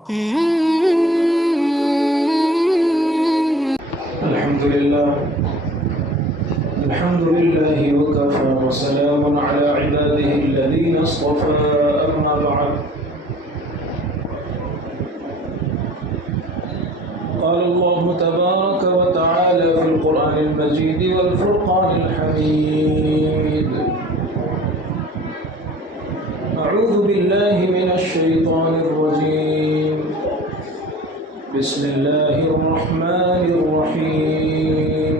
الحمد لله وكفى وسلام على عباده الذين اصطفى أما بعد قال الله تبارك وتعالى في القرآن المجيد والفرقان الحميد أعوذ بالله من الشيطان الرجيم بسم الله الرحمن الرحيم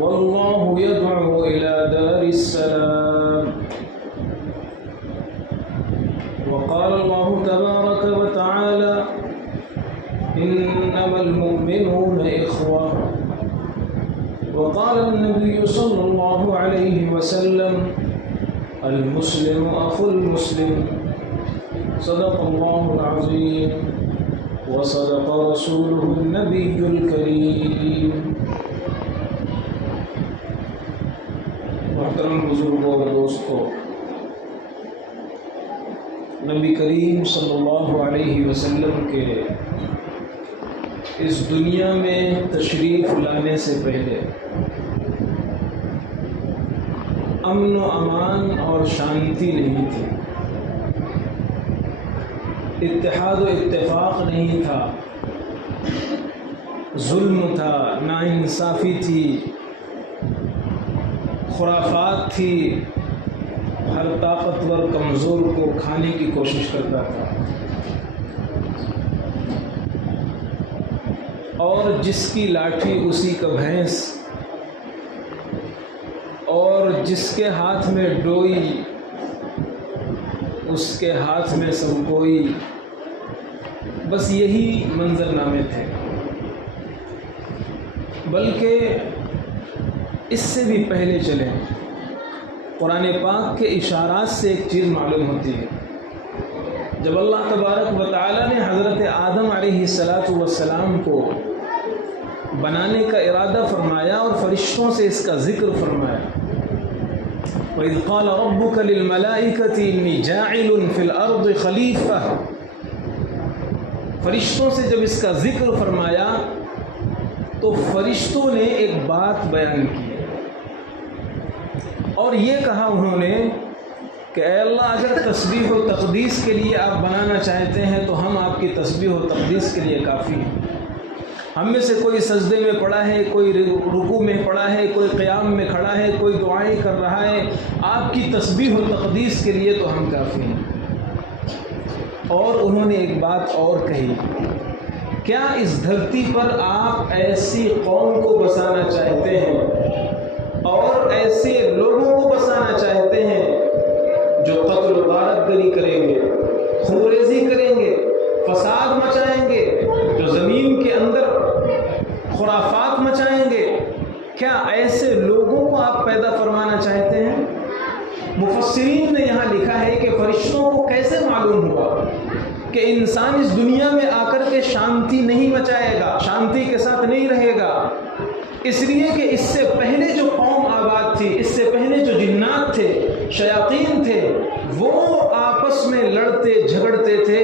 والله يدعو إلى دار السلام وقال الله تبارك وتعالى إنما المؤمنون إخوة وقال النبي صلى الله عليه وسلم المسلم أخو المسلم صدق الله العظيم وصدق رسوله النبي الكريم محترم بزرگوں اور دوستوں، نبی کریم صلی اللہ علیہ وسلم کے اس دنیا میں تشریف لانے سے پہلے امن و امان اور شانتی نہیں تھی، اتحاد و اتفاق نہیں تھا، ظلم تھا، ناانصافی تھی، خرافات تھی، ہر طاقتور کمزور کو کھانے کی کوشش کرتا تھا، اور جس کی لاٹھی اسی کا بھینس، اور جس کے ہاتھ میں ڈوئی اس کے ہاتھ میں سب کوئی، بس یہی منظر نامے تھے۔ بلکہ اس سے بھی پہلے چلیں، قرآن پاک کے اشارات سے ایک چیز معلوم ہوتی ہے۔ جب اللہ تبارک و تعالی نے حضرت آدم علیہ السلام کو بنانے کا ارادہ فرمایا اور فرشتوں سے اس کا ذکر فرمایا، وَإِذْ قَالَ رَبُّكَ لِلْمَلَائِكَةِ إِنِّي جَاعِلٌ فِي الْأَرْضِ خَلِيفَةً، فرشتوں سے جب اس کا ذکر فرمایا تو فرشتوں نے ایک بات بیان کی اور یہ کہا انہوں نے کہ اے اللہ، اگر تسبیح و تقدیس کے لیے آپ بنانا چاہتے ہیں تو ہم آپ کی تسبیح و تقدیس کے لیے کافی ہیں۔ ہم میں سے کوئی سجدے میں پڑا ہے، کوئی رکوع میں پڑا ہے، کوئی قیام میں کھڑا ہے، کوئی دعائیں کر رہا ہے، آپ کی تسبیح و تقدیس کے لیے تو ہم کافی ہیں۔ اور انہوں نے ایک بات اور کہی، کیا اس دھرتی پر آپ ایسی قوم کو بسانا چاہتے ہیں اور ایسے لوگوں کو بسانا چاہتے ہیں جو قتل و غارت گری کریں گے، خونریزی کریں گے، فساد مچائیں گے، جو زمین کے اندر خرافات مچائیں گے؟ کیا ایسے لوگوں کو آپ پیدا فرمانا چاہتے ہیں؟ مفسرین نے یہاں لکھا ہے کہ فرشتوں کو کیسے معلوم ہوا کہ انسان اس دنیا میں آ کر کے شانتی نہیں مچائے گا، شانتی کے ساتھ نہیں رہے گا؟ اس لیے کہ اس سے پہلے جو قوم آباد تھی، اس سے پہلے جو جنات تھے، شیاطین تھے، وہ آپس میں لڑتے جھگڑتے تھے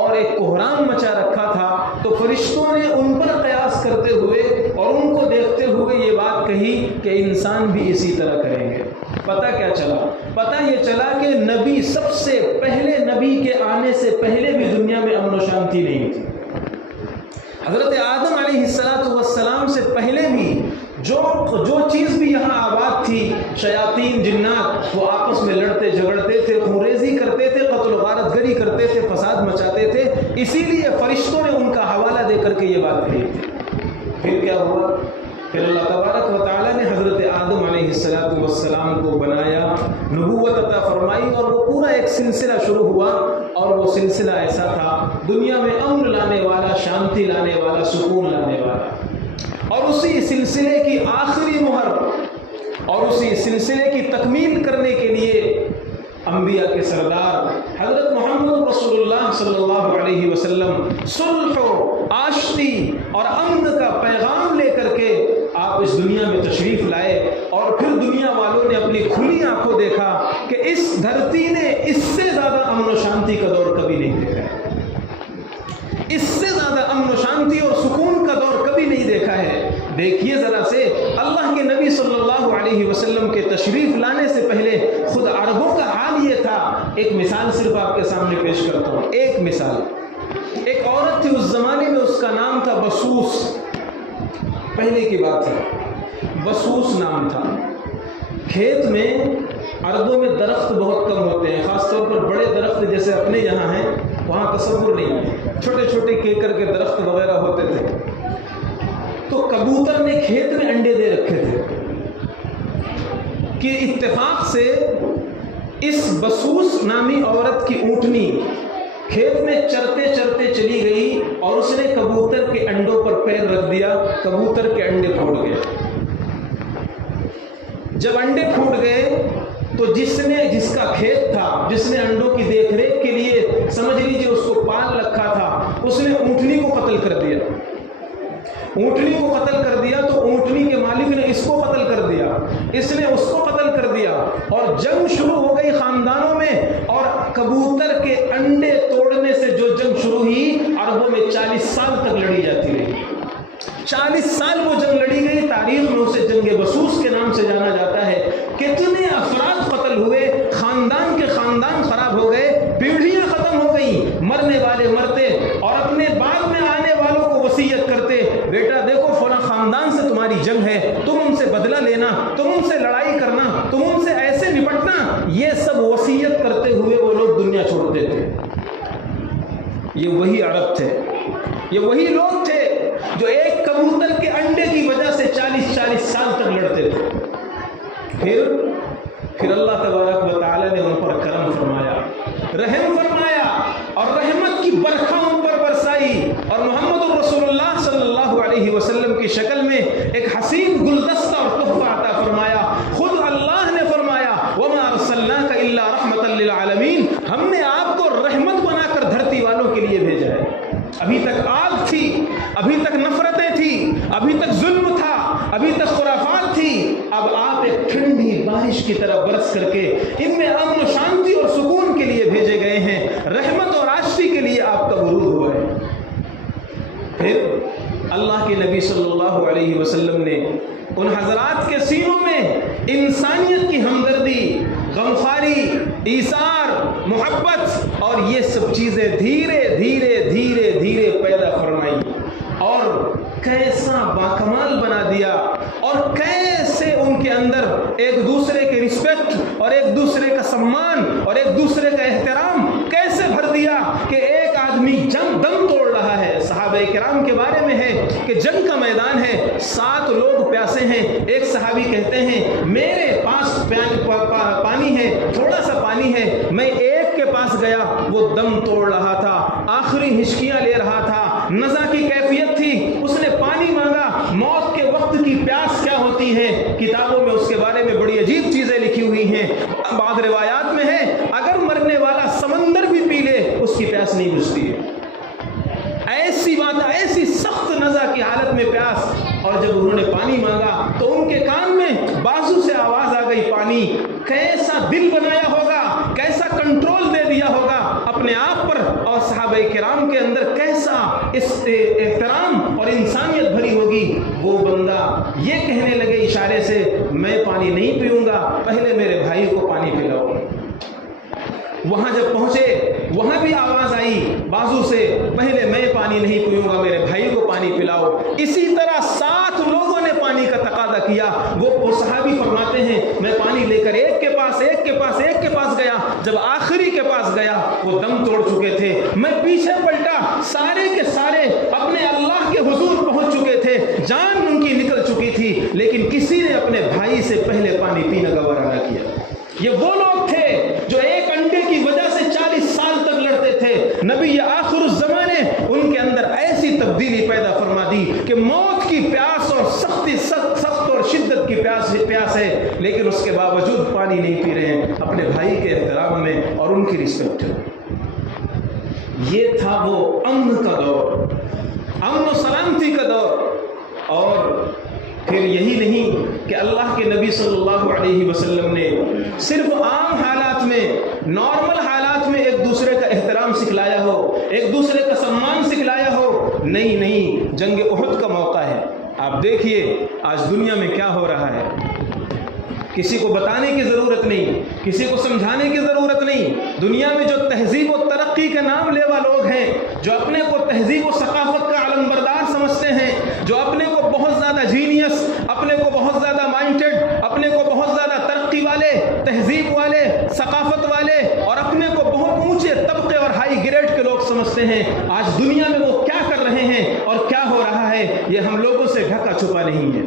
اور ایک کوہرام مچا رکھا تھا۔ تو فرشتوں نے ان پر قیاس کرتے ہوئے اور ان کو دیکھتے ہوئے یہ بات کہی کہ انسان بھی اسی طرح کریں گے۔ پتہ کیا چلا؟ پتہ یہ چلا کہ نبی، سب سے پہلے نبی کے آنے سے پہلے بھی دنیا میں امن و شانتی نہیں تھی۔ حضرت آدم علیہ السلام سے پہلے بھی جو چیز بھی یہاں آباد تھی، شیاطین، جنات، وہ آپس میں لڑتے جھگڑتے تھے، خونریزی کرتے تھے، قتل و غارت گری کرتے تھے، فساد مچاتے تھے۔ اسی لیے فرشتوں نے ان کا حوالہ دے کر کے یہ بات کہی تھی۔ پھر کیا ہوا؟ پھر اللہ تبارک و تعالی نے حضرت آدم علیہ السلام کو بنایا، نبوت عطا فرمائی، اور وہ پورا ایک سلسلہ شروع ہوا، اور وہ سلسلہ ایسا تھا دنیا میں امن لانے والا، شانتی لانے والا، سکون لانے والا۔ اور اسی سلسلے کی آخری مہر اور اسی سلسلے کی تکمیل کرنے کے لیے انبیاء کے سردار حضرت محمد رسول اللہ صلی اللہ علیہ وسلم صلح و آشتی اور امن کا پیغام لے کر کے آپ اس دنیا میں تشریف لائے، اور پھر دنیا والوں نے اپنی کھلی آنکھوں دیکھا کہ اس دھرتی نے اس سے زیادہ امن و ایک مثال صرف آپ کے سامنے پیش کرتا ہوں، ایک مثال۔ ایک عورت تھی اس زمانے میں، اس کا نام تھا بسوس، پہلے کی بات ہے، بسوس نام تھا۔ کھیت میں ارضوں میں درخت بہت کم ہوتے ہیں، خاص طور پر بڑے درخت جیسے اپنے یہاں ہیں وہاں تصور نہیں ہے، چھوٹے چھوٹے کیکر کے درخت وغیرہ ہوتے تھے۔ تو کبوتر نے کھیت میں انڈے دے رکھے تھے کہ اتفاق سے اس بسوس نامی عورت کی اونٹنی کھیت میں چرتے چرتے چلی گئی اور اس نے کبوتر کے انڈوں پر پیر رکھ دیا، کبوتر کے انڈے پھوٹ گئے۔ جب انڈے پھوٹ گئے تو جس کا کھیت تھا، جس نے انڈوں کی دیکھ ریکھ کے لیے سمجھ لیجیے اس کو پال رکھا تھا، اس نے اونٹنی کو قتل کر دیا۔ اونٹنی کو قتل کر دیا تو اونٹنی کے مالک نے اس کو قتل کر دیا، اس نے اس کو قتل کر دیا، اور جنگ شروع ہو گئی خاندانوں میں۔ اور کبوتر کے انڈے توڑنے سے جو جنگ شروع ہوئی، عربوں میں 40 سال تک لڑی جاتی رہی۔ 40 سال وہ جنگ لڑی گئی، تاریخ میں اسے جنگ بسوس کے نام سے جانا جاتا ہے۔ کتنے افراد قتل ہوئے، خاندان کے خاندان خراب ہو گئے، پیڑھیاں ختم ہو گئیں، مرنے والے مرتے اور اپنے بعد میں آنے والوں کو وصیت کرتے، بیٹا دیکھو فلاں خاندان سے تمہاری جنگ ہے، تم ان سے بدلہ لینا، تم ان سے لڑائی کرنا، تم ان سے ایسے نپٹنا، یہ سب وصیت کرتے ہوئے وہ لوگ دنیا چھوڑتے تھے۔ یہ وہی عرب تھے، یہ وہی لوگ تھے جو ایک کبوتر کے انڈے کی وجہ سے 40 سال تک لڑتے تھے۔ پھر اللہ تبارک و تعالی نے ان پر کرم فرمایا، رحم فرمایا، اور رحمت کی برکھا ان پر برسائی، اور محمد رسول اللہ صلی اللہ علیہ وسلم کی شکل میں ایک حسین گلدستہ اور تحفہ عطا فرمایا۔ خود اللہ نے فرمایا وما ارسلناک الا رحمتا للعالمین، ہم نے آپ کو رحمت بنا کر دھرتی والوں کے لیے بھیجا ہے۔ ابھی تک آگ تھی، ابھی تک نفرتیں تھی، ابھی تک ظلم تھا، ابھی تک خرافات تھی، اب آپ ایک ٹھنڈی بارش کی طرح برس کر کے ان میں امن و شانتی اور سکون کے لیے بھیجے گئے ہیں، رحمت اور آشتی کے لیے آپ کا ورود ہوا ہے۔ پھر اللہ کے نبی صلی اللہ علیہ وسلم نے ان حضرات کے سینوں میں انسانیت کی ہمدردی، غمخواری، ایثار، محبت اور یہ سب چیزیں دھیرے دھیرے دھیرے دھیرے پیدا فرمائی، اور کیسا باکمال بنا دیا، اور کیسے ان کے اندر ایک دوسرے کے رسپیکٹ اور ایک دوسرے کا سمان اور ایک دوسرے کا احترام کیسے بھر دیا کہ ایک آدمی جنگ دم توڑ رہا ہے۔ صحابہ کرام کے بارے میں ہے کہ جنگ کا میدان ہے، 7 لوگ پیاسے ہیں، ایک صحابی کہتے ہیں میرے پاس پانی ہے، تھوڑا سا پانی ہے، میں ایک کے پاس گیا، وہ دم توڑ رہا تھا، آخری ہچکیاں لے رہا تھا، نزا کی کیفیت تھی، اس نے پانی مانگا۔ موت کے وقت کی پیاس کیا ہوتی ہے، کتابوں میں اس کے بارے میں بڑی عجیب چیزیں لکھی ہوئی ہیں، بعض روایات میں ہے اگر مرنے والا سمندر بھی پی لے اس کی پیاس نہیں بجھتی ہے۔ ایسی بات، ایسی سخت نزا کی حالت میں پیاس، اور جب انہوں نے پانی مانگا تو ان کے کان میں بازو سے آواز آ گئی پانی۔ کیسا دل بنایا ہوگا، کیسا کنٹرول دے دیا ہوگا اپنے آپ پر، اور صحابہ کرام کے اندر کیسا اس احترام اور انسانیت بھری ہوگی۔ وہ بندہ یہ کہنے لگے اشارے سے میں پانی نہیں پیوں گا، پہلے میرے بھائی کو پانی پلاؤ۔ وہاں جب پہنچے وہاں بھی آواز آئی بازو سے پہلے میں پانی نہیں پیوں گا، میرے بھائی کو پانی پلاؤ۔ اسی طرح 7 لوگوں نے پانی کا تقاضا کیا۔ وہ صحابی فرماتے ہیں میں پانی لے کر ایک کے پاس گیا، جب آخری کے پاس گیا وہ دم توڑ چکے تھے، میں پیچھے پلٹا، سارے کے سارے اپنے اللہ کے حضور پہنچ چکے تھے، جان ان کی نکل چکی تھی، لیکن کسی نے اپنے بھائی سے پہلے پانی پینا گوارا نہ کیا۔ یہ وہ لوگ تھے جو ایک انڈے کی وجہ سے 40 سال تک لڑتے تھے۔ نبی آخر الزمان نے ان کے اندر ایسی تبدیلی پیدا فرما دی کہ موت کی پیاس اور سخت اور شدت کی پیاس ہے، لیکن اس کے باوجود پانی نہیں پی رہے ہیں، اپنے بھائی کے احترام میں اور ان کی رسپیکٹ میں۔ یہ تھا وہ امن کا دور، امن و سلامتی کا دور۔ اور پھر یہی نہیں کہ اللہ کے نبی صلی اللہ علیہ وسلم نے صرف عام حالات میں، نارمل حالات میں ایک دوسرے کا احترام سکھلایا ہو، ایک دوسرے کا سمان سکھلایا ہو، نہیں، جنگ احد کا موقع ہے۔ آپ دیکھیے آج دنیا میں کیا ہو رہا ہے، کسی کو بتانے کی ضرورت نہیں، کسی کو سمجھانے کی ضرورت نہیں، دنیا میں جو تہذیب و ترقی کے نام لیوا لوگ ہیں، جو اپنے کو تہذیب و ثقافت کا علم بردار سمجھتے ہیں، جو اپنے کو بہت زیادہ جینیس، اپنے کو بہت زیادہ مائنڈڈ، اپنے کو بہت زیادہ ترقی والے، تہذیب والے، ثقافت والے اور اپنے کو بہت اونچے طبقے اور ہائی گریڈ کے لوگ سمجھتے ہیں، آج دنیا میں وہ کیا کر رہے ہیں اور کیا ہو رہا ہے یہ ہم لوگوں سے ڈھکا چھپا نہیں ہے۔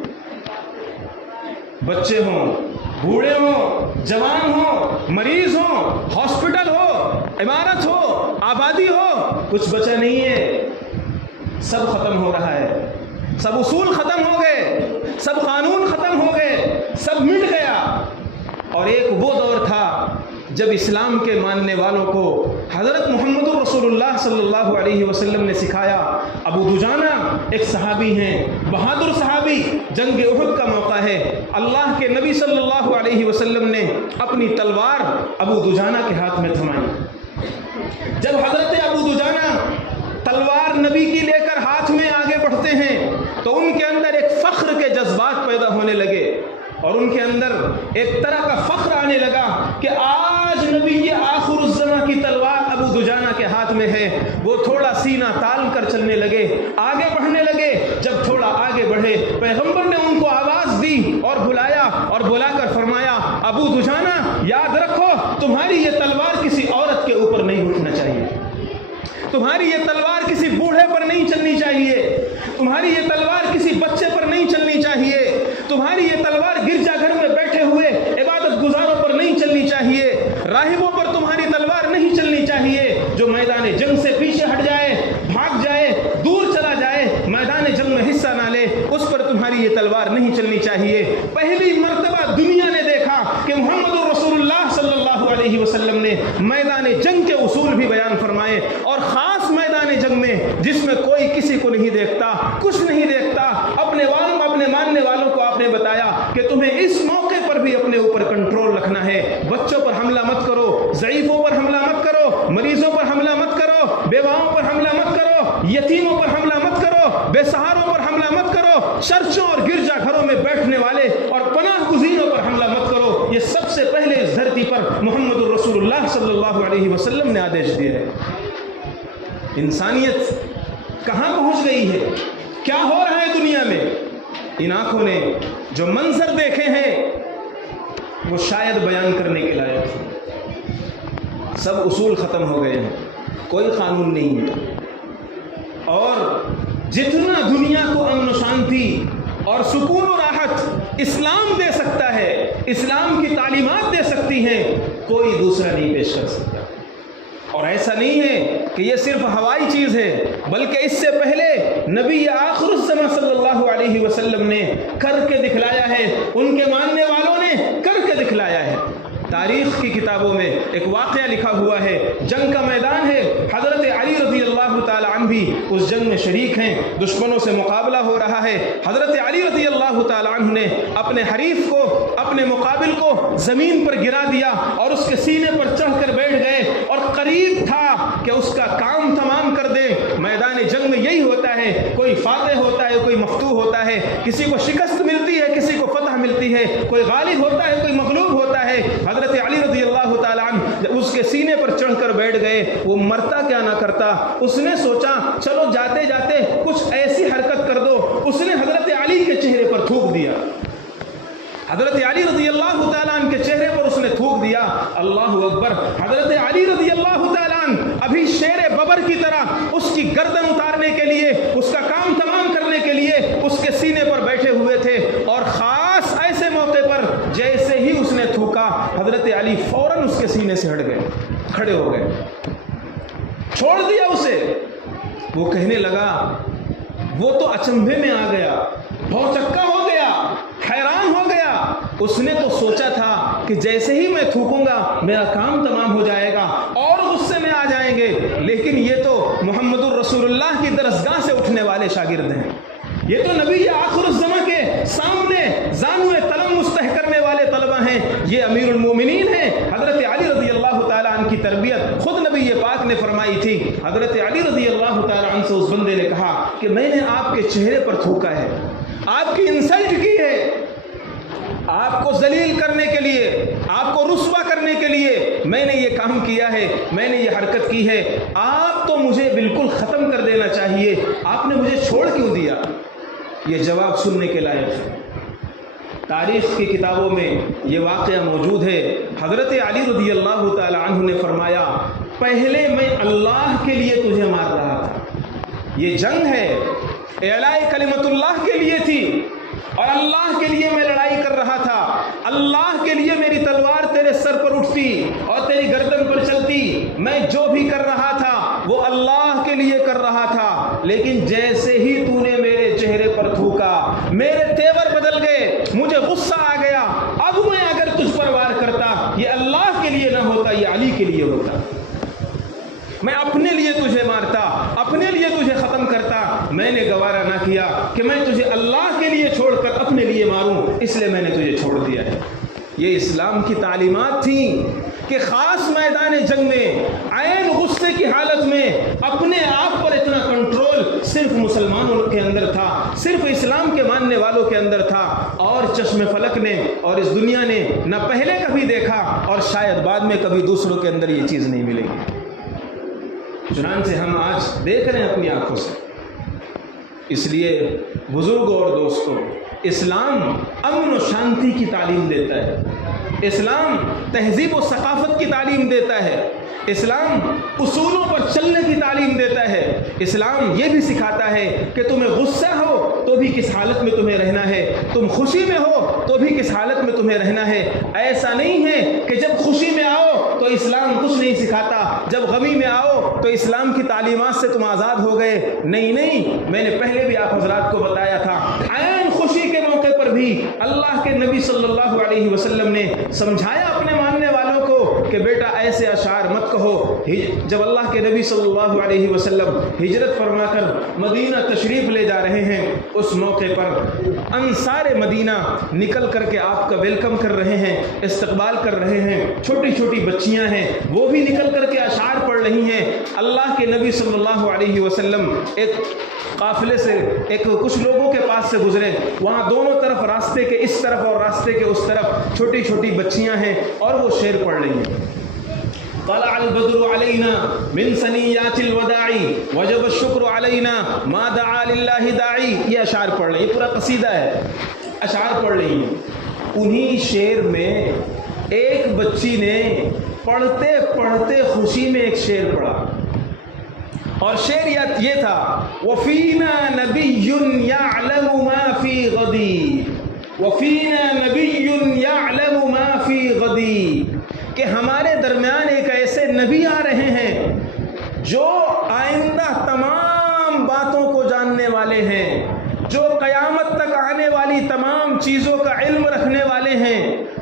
بچے ہوں، بوڑھے ہوں، جوان ہوں، مریض ہوں، ہاسپٹل ہو، عمارت ہو، آبادی ہو، کچھ بچا نہیں ہے، سب ختم ہو رہا ہے، سب اصول ختم ہو گئے، سب قانون ختم ہو گئے، سب مٹ گیا۔ اور ایک وہ دور تھا جب اسلام کے ماننے والوں کو حضرت محمد رسول اللہ صلی اللہ علیہ وسلم نے سکھایا۔ ابو دجانہ ایک صحابی ہیں، بہادر صحابی، جنگ احد کا موقع ہے، اللہ کے نبی صلی اللہ علیہ وسلم نے اپنی تلوار ابو دجانہ کے ہاتھ میں تھمائی۔ جب حضرت ابو دجانہ تلوار نبی کی لے کر ہاتھ میں آگے بڑھتے ہیں تو ان کے اندر ایک فخر کے جذبات پیدا ہونے لگے، اور ان کے اندر ایک طرح کا فخر آنے لگا کہ آج نبی آخر الزماں کی تلوار ابو دجانہ کے ہاتھ میں ہے۔ وہ تھوڑا سینہ تال کر چلنے لگے، آگے بڑھنے لگے۔ جب تھوڑا آگے بڑھے، پیغمبر نے ان کو آواز دی اور بلایا، اور بلا کر فرمایا، ابو دجانہ یاد رکھو تمہاری یہ تلوار کسی عورت کے اوپر نہیں اٹھنا چاہیے، تمہاری یہ تلوار کسی بوڑھے پر نہیں چلنی چاہیے، تمہاری یہ تلوار کسی بچے پر نہیں چلنی چاہیے، تمہاری یہ تلوار گرجا گھر میں بیٹھے ہوئے عبادت گزاروں پر نہیں چلنی چاہیے، راہبوں پر تمہاری تلوار نہیں چلنی چاہیے۔ جو میدان جنگ سے پیچھے ہٹ جائے، بھاگ جائے، دور چلا جائے، میدان جنگ میں حصہ نہ لے، اس پر تمہاری یہ تلوار نہیں چلنی چاہیے۔ پہلی مرتبہ دنیا نے دیکھا کہ محمد رسول اللہ صلی اللہ علیہ وسلم نے میدان جنگ کے اصول بھی بیان فرمائے، اور خاص میدان جنگ میں جس میں کوئی کسی کو نہیں دیکھتا، کچھ نہیں دیکھتا، اپنے ماننے والوں کو آپ نے بتایا کہ تمہیں اس موقع پر بھی اپنے اوپر کنٹرول رکھنا ہے۔ بچوں پر حملہ مت کرو، ضعیفوں پر حملہ مت کرو، مریضوں پر حملہ مت کرو، بیواؤں پر حملہ مت کرو، یتیموں پر حملہ مت کرو، بے سہاروں پر حملہ مت کرو، چرچوں اور گرجا گھروں میں بیٹھنے والے اور پناہ گزینوں پر حملہ مت کرو۔ یہ سب سے پہلے اس دھرتی پر محمد رسول اللہ صلی اللہ علیہ وسلم نے آدیش دیا ہے۔ انسانیت کہاں پہنچ گئی ہے؟ کیا ہو رہا ہے دنیا میں؟ ان آنکھوں نے جو منظر دیکھے ہیں وہ شاید بیان کرنے کے لائق ہیں۔ سب اصول ختم ہو گئے ہیں، کوئی قانون نہیں ہے، اور جتنا دنیا کو امن و شانتی اور سکون و راحت اسلام دے سکتا ہے، اسلام کی تعلیمات دے سکتی ہیں، کوئی دوسرا نہیں پیش کر سکتا۔ اور ایسا نہیں ہے کہ یہ صرف ہوائی چیز ہے، بلکہ اس سے پہلے نبی آخر الزماں صلی اللہ علیہ وسلم نے کر کے دکھلایا ہے، ان کے ماننے والوں نے کر کے دکھلایا ہے۔ تاریخ کی کتابوں میں ایک واقعہ لکھا ہوا ہے، جنگ کا میدان ہے، حضرت علی رضی اللہ تعالی عنہ بھی اس جنگ میں شریک ہیں، دشمنوں سے مقابلہ ہو رہا ہے۔ حضرت علی رضی اللہ تعالی عنہ نے اپنے حریف کو، اپنے مقابل کو زمین پر گرا دیا اور اس کے سینے پر چڑھ کر بیٹھ گئے، اور قریب تھا کہ اس کا کام تمام کر دیں۔ میدان جنگ میں یہی ہوتا ہے، کوئی فاتح ہوتا ہے، کوئی مفتوح ہوتا ہے، کسی کو شکست ملتی ہے، کسی کو فتح ملتی ہے، کوئی غالب ہوتا ہے، کوئی مغلوب ہوتا ہے۔ حضرت علی رضی اللہ تعالیٰ عنہ جب اس کے سینے پر چڑھ کر بیٹھ گئے، وہ مرتا کیا نہ کرتا، اس نے سوچا چلو جاتے جاتے کچھ ایسی حرکت کر دو۔ اس نے حضرت علی کے چہرے پر تھوک دیا، حضرت علی رضی اللہ تعالیٰ عنہ کے چہرے پر اس نے تھوک دیا۔ اللہ اکبر! حضرت علی رضی اللہ تعالیٰ عنہ ابھی شیر ببر کی طرح اس کی گردن اتارنے کے لیے، اس کا کام تمام کرنے کے لیے اس کے سینے پر بیٹھے ہوئے تھے، اور خاص ایسے موقع پر جیسے ہی اس نے تھوکا، حضرت علی فوراً اس کے سینے سے ہٹ گئے، کھڑے ہو گئے، چھوڑ دیا اسے۔ وہ کہنے لگا، وہ تو اچنبھے میں آ گیا، بھوچکا ہو گیا، حیران ہو گیا۔ اس نے تو سوچا تھا کہ جیسے ہی میں تھوکوں گا میرا کام تمام ہو جائے گا اور غصے میں آ جائیں گے، لیکن یہ تو محمد الرسول اللہ کی درسگاہ سے اٹھنے والے شاگرد ہیں، یہ تو نبی آخر الزماں کے سامنے زانوئے تلم مستح کرنے والے طلبہ ہیں، یہ امیر المومنین ہیں۔ حضرت علی رضی اللہ تعالیٰ عنہ کی تربیت خود نبی پاک نے فرمائی تھی۔ حضرت علی رضی اللہ تعالیٰ عنہ سے اس بندے نے کہا کہ میں نے آپ کے چہرے پر تھوکا ہے، آپ کی انسلٹ کی ہے، آپ کو ذلیل کرنے کے لیے, آپ کو رسوا کرنے کے لیے میں نے یہ کام کیا ہے, میں نے یہ حرکت کی ہے, آپ تو مجھے بالکل ختم کر دینا چاہیے, آپ نے مجھے چھوڑ کیوں دیا؟ یہ جواب سننے کے لائق ہے. تاریخ کی کتابوں میں یہ واقعہ موجود ہے. حضرت علی رضی اللہ تعالی عنہ نے فرمایا, پہلے میں اللہ کے لیے تجھے مار رہا تھا. یہ جنگ ہے, اعلاء کلمت اللہ کے لیے تھی, اور اللہ کے لیے میں لڑائی کر رہا تھا. اللہ کے لیے میری تلوار تیرے سر پر اٹھتی اور تیری گردن پر چلتی. میں جو بھی کر رہا تھا وہ اللہ کے لیے کر رہا تھا. لیکن جیسے ہی تو نے میرے چہرے پر تھوکا, میرے تیور بدل گئے, مجھے غصہ آ گیا. اب میں اگر تجھ پر وار کرتا, یہ اللہ کے لیے نہ ہوتا, یہ علی کے لیے ہوتا. میں اپنے لیے تجھے مارتا, اپنے لیے تجھے ختم کرتا. میں نے گوارا نہ کیا کہ میں تجھے اللہ کے لیے چھوڑ کر اپنے لیے ماروں, اس لیے میں نے تجھے چھوڑ دیا ہے. یہ اسلام کی تعلیمات تھیں کہ خاص میدان جنگ میں عین غصے کی حالت میں اپنے آپ پر اتنا کنٹرول صرف مسلمانوں کے اندر تھا, صرف اسلام کے ماننے والوں کے اندر تھا, اور چشم فلک نے اور اس دنیا نے نہ پہلے کبھی دیکھا اور شاید بعد میں کبھی دوسروں کے اندر یہ چیز نہیں ملے گی. چنانچہ ہم آج دیکھ رہے ہیں اپنی آنکھوں سے. اس لیے بزرگوں اور دوستوں, اسلام امن و شانتی کی تعلیم دیتا ہے, اسلام تہذیب و ثقافت کی تعلیم دیتا ہے, اسلام اصولوں پر چلنے کی تعلیم دیتا ہے. اسلام یہ بھی سکھاتا ہے کہ تمہیں غصہ ہو تو بھی کس حالت میں تمہیں رہنا ہے, تم خوشی میں ہو تو بھی کس حالت میں تمہیں رہنا ہے. ایسا نہیں ہے کہ جب خوشی میں آؤ تو اسلام کچھ نہیں سکھاتا, جب غمی میں آؤ تو اسلام کی تعلیمات سے تم آزاد ہو گئے. نہیں, میں نے پہلے بھی آپ حضرات کو بتایا تھا, عین خوشی کے موقع پر بھی اللہ کے نبی صلی اللہ علیہ وسلم نے سمجھایا اپنے ماننے والوں کو کہ بیٹا ایسے اشعار مت کہو. جب اللہ کے نبی صلی اللہ علیہ وسلم ہجرت فرما کر مدینہ تشریف لے جا رہے ہیں, اس موقع پر انصار مدینہ نکل کر کے آپ کا ویلکم کر رہے ہیں, استقبال کر رہے ہیں. چھوٹی چھوٹی بچیاں ہیں, وہ بھی نکل کر کے اشعار پڑھ رہی ہیں. اللہ کے نبی صلی اللہ علیہ وسلم ایک قافلے سے کچھ لوگوں کے پاس سے گزرے, وہاں دونوں طرف راستے کے اس طرف اور راستے کے اس طرف چھوٹی چھوٹی بچیاں ہیں اور وہ شعر پڑھ رہی ہیں. طلع البدر علينا من ثنيات الوداع وجب الشكر علينا ما دعا لله داعي. یہ اشعار پڑھ رہی ہیں, یہ پورا قصیدہ ہے, اشعار پڑھ رہی ہیں. انہی شعر میں ایک بچی نے پڑھتے پڑھتے خوشی میں ایک شعر پڑھا, اور شعر یہ تھا, وَفِينَا نَبِيٌّ يَعْلَمُ مَا فِي غَدِي, وَفِينَا نَبِيٌّ يَعْلَمُ مَا فِي غَدِي, کہ ہمارے درمیان ایک ایسے نبی آ رہے ہیں جو آئندہ تمام باتوں کو جاننے والے ہیں, جو قیامت تک آنے والی تمام چیزوں کا علم رکھنے والے ہیں.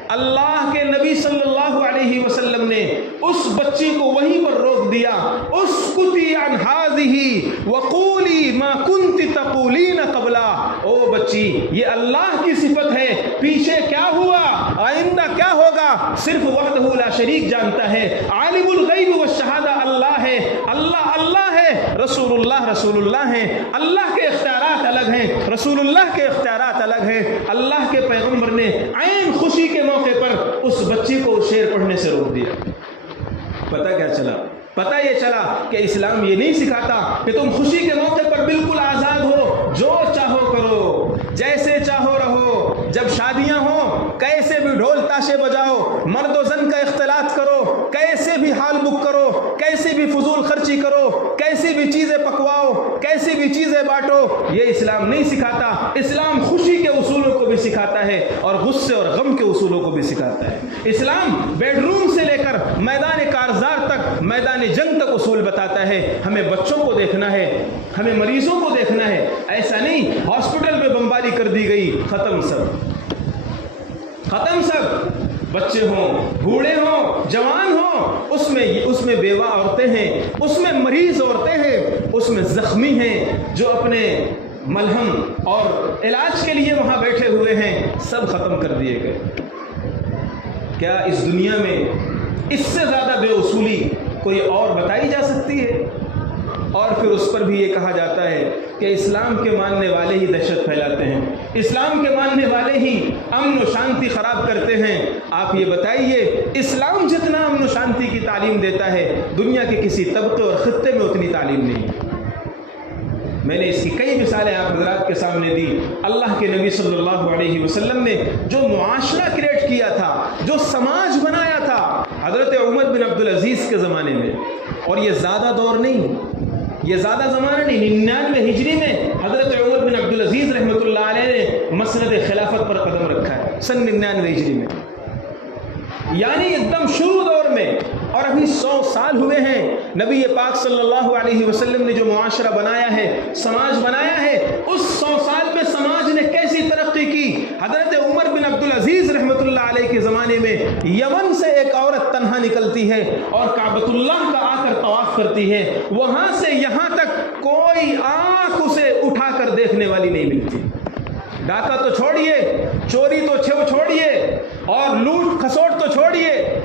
اللہ کے نبی صلی اللہ علیہ وسلم نے اس بچی کو وہیں پر روک دیا, اسکتی عن ہذہ وقولی ما کنت تقولین قبلا. او بچی, یہ اللہ کی صفت ہے, پیچھے کیا ہوا, آئندہ کیا ہوگا, صرف وحدہ لا شریک جانتا ہے. عالم الغیب والشہادہ اللہ ہے, اللہ اللہ ہے, رسول اللہ ہیں. اللہ کے اختیارات الگ ہیں, رسول اللہ کے اختیارات الگ ہیں. اللہ کے پیغمبر نے عین خوشی کے موقع پر اس بچی کو شعر پڑھنے سے روک دیا. پتہ کیا چلا؟ پتہ یہ چلا کہ اسلام یہ نہیں سکھاتا کہ تم خوشی کے موقع پر بالکل آزاد ہو, جو چاہو کرو, جیسے چاہو رہو. جب شادیاں ہوں کیسے بھی ڈھول تاشے بجاؤ, مرد و زن کا اختلاط کرو, کیسے بھی حال بک کرو, کیسے بھی فضول خرچی کرو, کیسی بھی چیزیں پکواؤ, کیسی بھی چیزیں بانٹو. یہ اسلام نہیں سکھاتا. اسلام خوشی کے اصولوں کو بھی سکھاتا ہے اور غصے اور غم کے اصولوں کو بھی سکھاتا ہے. اسلام بیڈ روم سے لے کر میدان کارزار تک, میدان جنگ تک اصول بتاتا ہے. ہمیں بچوں کو دیکھنا ہے, ہمیں مریضوں کو دیکھنا ہے. ایسا نہیں ہاسپٹل میں بمباری کر دی گئی, ختم سب, بچے ہوں, بوڑھے ہوں, جوان ہوں, اس میں بیوہ عورتیں ہیں, اس میں مریض عورتیں ہیں, اس میں زخمی ہیں جو اپنے ملہم اور علاج کے لیے وہاں بیٹھے ہوئے ہیں, سب ختم کر دیے گئے. کیا اس دنیا میں اس سے زیادہ بے اصولی کوئی اور بتائی جا سکتی ہے؟ اور پھر اس پر بھی یہ کہا جاتا ہے کہ اسلام کے ماننے والے ہی دہشت پھیلاتے ہیں، اسلام کے ماننے والے ہی امن و شانتی خراب کرتے ہیں۔ آپ یہ بتائیے اسلام جتنا امن و شانتی کی تعلیم دیتا ہے دنیا کے کسی طبقے اور خطے میں اتنی تعلیم نہیں۔ میں نے اس کی کئی مثالیں آپ حضرات کے سامنے دی۔ اللہ کے نبی صلی اللہ علیہ وسلم نے جو معاشرہ کریٹ کیا تھا، جو سماج بنایا تھا حضرت عمر بن عبدالعزیز کے زمانے میں، اور یہ زیادہ دور نہیں، یہ زیادہ زمانہ نہیں، 99 ہجری میں حضرت عمر بن عبدالعزیز رحمۃ اللہ علیہ نے مسند خلافت پر قدم رکھا ہے، سن 99 ہجری میں، یعنی ایک دم شروع دور میں، اور ابھی 100 سال ہوئے ہیں نبی پاک صلی اللہ علیہ وسلم نے جو معاشرہ بنایا ہے، سماج بنایا ہے، اس 100 سال میں سماج نے کیسی ترقی کی۔ حضرت عمر بن عبدالعزیز رحمۃ اللہ علیہ کے زمانے میں یمن سے ایک عورت تنہا نکلتی ہے اور کعبۃ اللہ کا آ کر طواف کرتی ہے، وہاں سے یہاں تک کوئی آنکھ اسے اٹھا کر دیکھنے والی نہیں ملتی۔ ڈاکہ تو چھوڑیے، چوری تو چھوڑیے، اور لوٹ کھسوٹ تو چھوڑیے،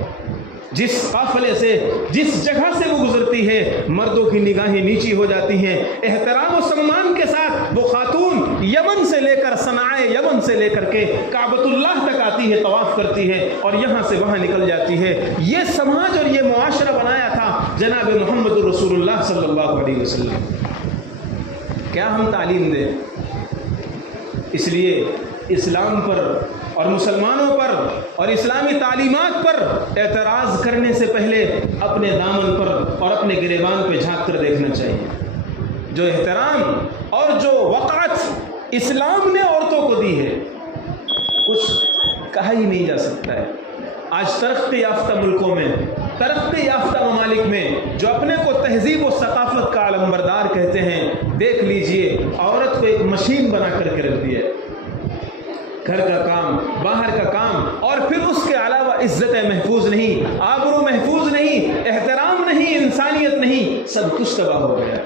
جس قافلے سے، جس جگہ سے وہ گزرتی ہے مردوں کی نگاہیں نیچی ہو جاتی ہیں۔ احترام و سمان کے ساتھ وہ خاتون یمن سے لے کر صنعاء یمن سے لے کر کے کعبۃ اللہ تک آتی ہے، طواف کرتی ہے اور یہاں سے وہاں نکل جاتی ہے۔ یہ سماج اور یہ معاشرہ بنایا تھا جناب محمد رسول اللہ صلی اللہ علیہ وسلم۔ کیا ہم تعلیم دیں؟ اس لیے اسلام پر اور مسلمانوں پر اور اسلامی تعلیمات پر اعتراض کرنے سے پہلے اپنے دامن پر اور اپنے گریبان پہ جھانک کر دیکھنا چاہیے۔ جو احترام اور جو وقعت اسلام نے عورتوں کو دی ہے کچھ کہا ہی نہیں جا سکتا ہے۔ آج ترقی یافتہ ملکوں میں، ترقی یافتہ ممالک میں جو اپنے کو تہذیب و ثقافت کا علمبردار کہتے ہیں، دیکھ لیجئے عورت کو ایک مشین بنا کر کے رکھ دیا ہے، گھر کا کام، باہر کا کام، اور پھر اس کے علاوہ عزت محفوظ نہیں، آبرو محفوظ نہیں، احترام نہیں، انسانیت نہیں، سب کچھ تباہ ہو گیا۔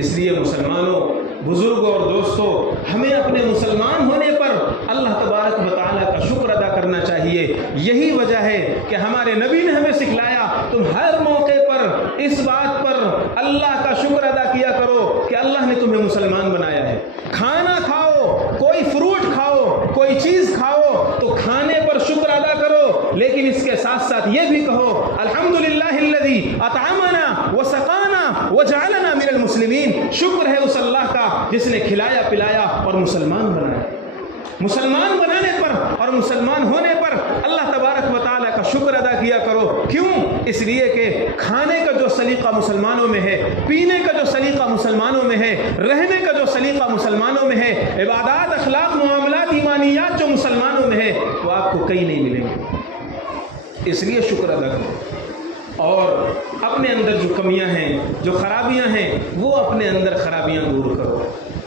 اس لیے مسلمانوں، بزرگوں اور دوستوں، ہمیں اپنے مسلمان ہونے پر اللہ تبارک و تعالیٰ کا شکر ادا کرنا چاہیے۔ یہی وجہ ہے کہ ہمارے نبی نے ہمیں سکھلایا تم ہر موقع پر اس بات پر اللہ کا شکر ادا کیا کرو کہ اللہ نے تمہیں مسلمان بنایا ہے۔ کھانا کھاؤ، کوئی فروٹ کھاؤ، کوئی چیز کھاؤ تو کھانے پر شکر ادا کرو، لیکن اس کے ساتھ ساتھ یہ بھی کہو الحمدللہ الذی اطعمنا وسقانا وجعلنا من المسلمین، شکر ہے اس اللہ کا جس نے کھلایا پلایا اور مسلمان بنایا۔ مسلمان بنانے پر اور مسلمان ہونے پر اللہ تبارک و تعالیٰ کا شکر ادا کیا کرو۔ کیوں؟ اس لیے کہ کھانے کا جو سلیقہ مسلمانوں میں ہے، پینے کا جو سلیقہ مسلمانوں میں ہے، رہنے کا جو سلیقہ مسلمانوں میں ہے، عبادات، اخلاق، معاملات، ایمانیات جو مسلمانوں میں ہے وہ آپ کو کہیں نہیں ملیں گے۔ اس لیے شکر ادا کرو، اور اپنے اندر جو کمیاں ہیں، جو خرابیاں ہیں، وہ اپنے اندر خرابیاں دور کرو،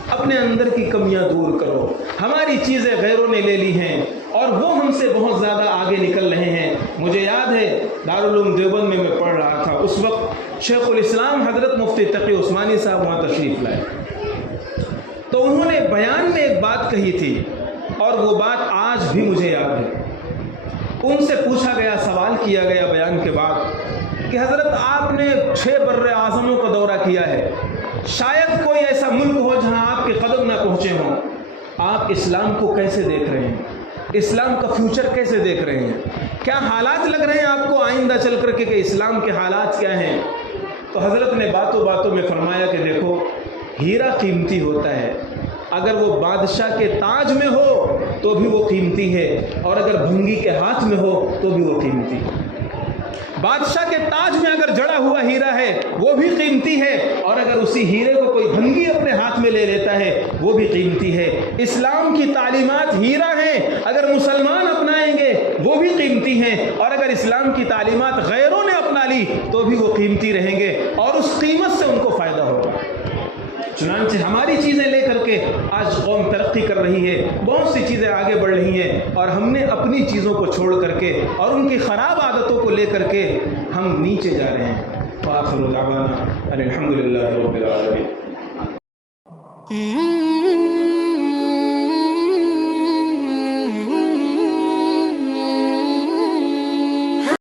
اپنے اندر کی کمیاں دور کرو۔ ہماری چیزیں غیروں نے لے لی ہیں اور وہ ہم سے بہت زیادہ آگے نکل رہے ہیں۔ مجھے یاد ہے دارالعلوم دیوبند میں پڑھ رہا تھا، اس وقت شیخ الاسلام حضرت مفتی تقی عثمانی صاحب وہاں تشریف لائے، تو انہوں نے بیان میں ایک بات کہی تھی اور وہ بات آج بھی مجھے یاد ہے۔ ان سے پوچھا گیا، سوال کیا گیا بیان کے بعد کہ حضرت آپ نے 6 بر اعظموں کا دورہ کیا ہے، شاید کوئی ایسا ملک ہو جہاں آپ کے قدم نہ پہنچے ہوں، آپ اسلام کو کیسے دیکھ رہے ہیں؟ اسلام کا فیوچر کیسے دیکھ رہے ہیں؟ کیا حالات لگ رہے ہیں آپ کو آئندہ چل کر کے کہ اسلام کے حالات کیا ہیں؟ تو حضرت نے باتوں باتوں میں فرمایا کہ دیکھو، ہیرا قیمتی ہوتا ہے، اگر وہ بادشاہ کے تاج میں ہو تو بھی وہ قیمتی ہے، اور اگر بھنگی کے ہاتھ میں ہو تو بھی وہ قیمتی ہے۔ بادشاہ کے تاج میں اگر جڑا ہوا ہیرا ہے وہ بھی قیمتی ہے، اور اگر اسی ہیرے کو کوئی بھنگی اپنے ہاتھ میں لے لیتا ہے وہ بھی قیمتی ہے۔ اسلام کی تعلیمات ہیرا ہیں، اگر مسلمان اپنائیں گے وہ بھی قیمتی ہیں، اور اگر اسلام کی تعلیمات غیروں نے اپنا لی تو بھی وہ قیمتی رہیں گے، اور اس قیمت سے ان کو فائدہ ہوگا۔ چنانچہ ہماری چیزیں لے کر کے آج قوم ترقی کر رہی ہے، بہت سی چیزیں آگے بڑھ رہی ہیں، اور ہم نے اپنی چیزوں کو چھوڑ کر کے اور ان کی خراب عادتوں کو لے کر کے ہم نیچے جا رہے ہیں۔ وآخر دعوانا الحمدللہ رب العالمین۔